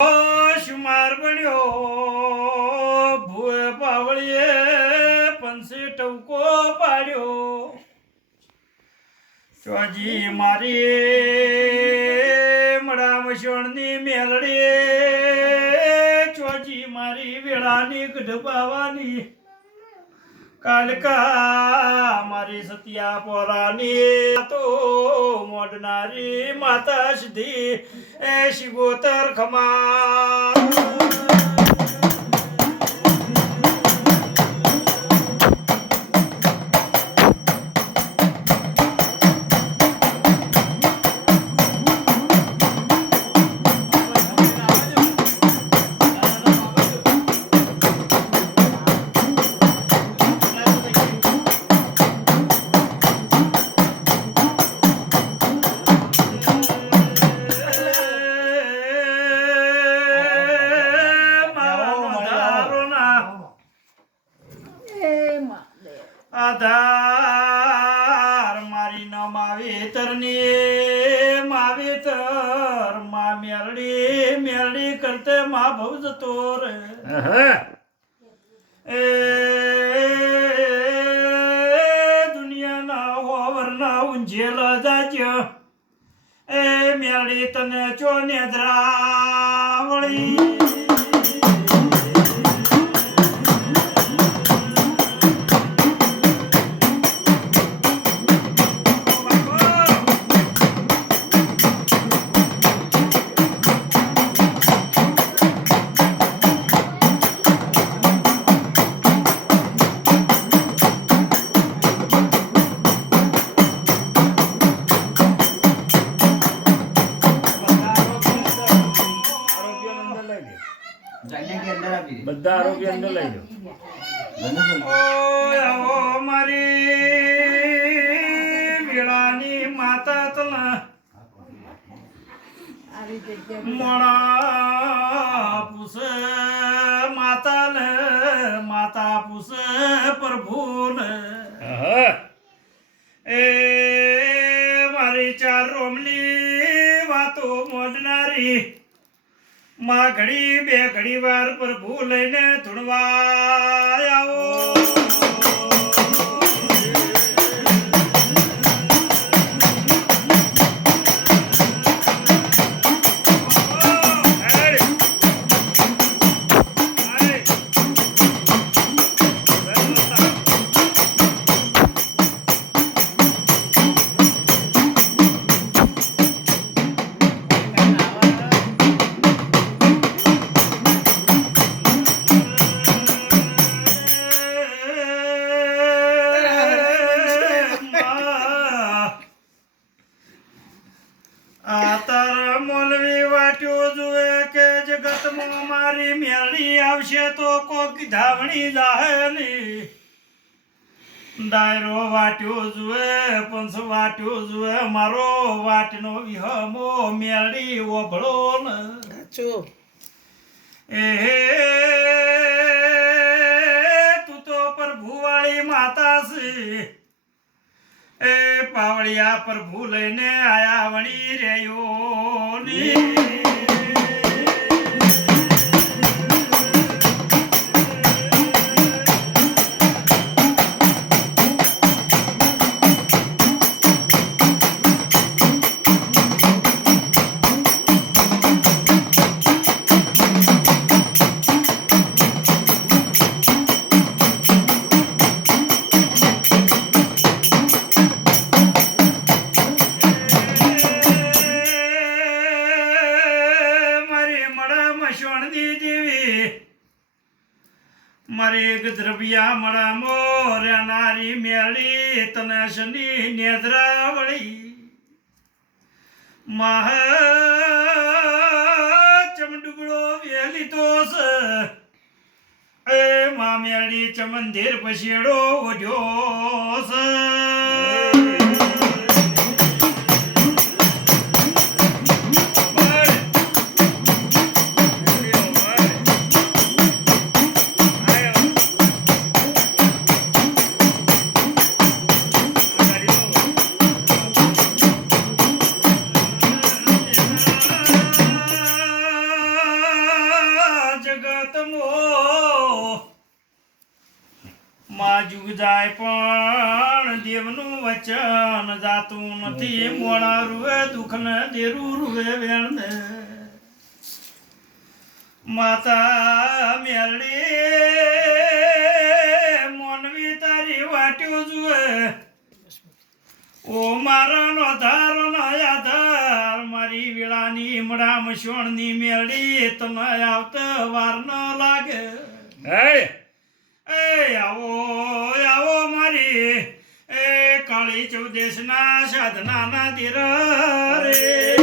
શુમાર બન્યો ભૂએ પાવળીએ પંસે ટવકો પાડ્યો ચોજી મારી મડા મસણની મેલડી ચોજી મારી વેળાની ગઢબાવાની કાલકા મારી સતિયા પોરાની તો મોડનારી માતા સુધી એ શિગોતર ખમા આધાર મારી ન માવેતરની માવેતર માં મેલડી મેલડી કરતે માં ભવ જતો રે એ દુનિયાના હોવરના ઊંઝેલા જાજ્ય એ મેલડી તને ચો નેદરાવળી બધા આરોગ્ય અંદર લઈ જાઓ મારી વેળાની માતા તને મોણા પૂછે માતાને માતા પૂછે પ્રભુને એ મારી ચાર રોમલી વાતો મોડનારી માં ઘડી બે ઘડી વાર પ્રભુ લઈને ધૂણવા આવો મારી મેળી આવશે તો કોક ધાવણી જાહેલી ડાયરો વાટ્યો જુએ પંસ વાટ્યો જુએ મારો વાટનો વિહમો મેળી ઓભળો ને એ તું તો પ્રભુવાળી માતા છે એ પાવળિયા પ્રભુ લઈને આયા વણી રહ્યો ની મારી ગદ્રબિયા મળા મોર્યાનારી મેળી તને શની નેદરાવળી માહ ચમડુબડો વેલી તો એ મા મેળી ચમંદિર પછેડો ઓઢ્યો છે જગતમો માં જુગ જાય પણ દેવનું વચન જાતું નથી મોણા રૂવે દુઃખ ને દેરું રૂવે વેણ ને માતા મેરડી મોનવી તારી વાટ્યું જુએ ઓ મારા નો ધાર નો આધાર મારી વેળાની મડા મસોણની મેરડી તને આવતા વાર ન લાગે એ આવો આવો મારી એ કાળી ચૌદેશના સાધનાના ધીર રે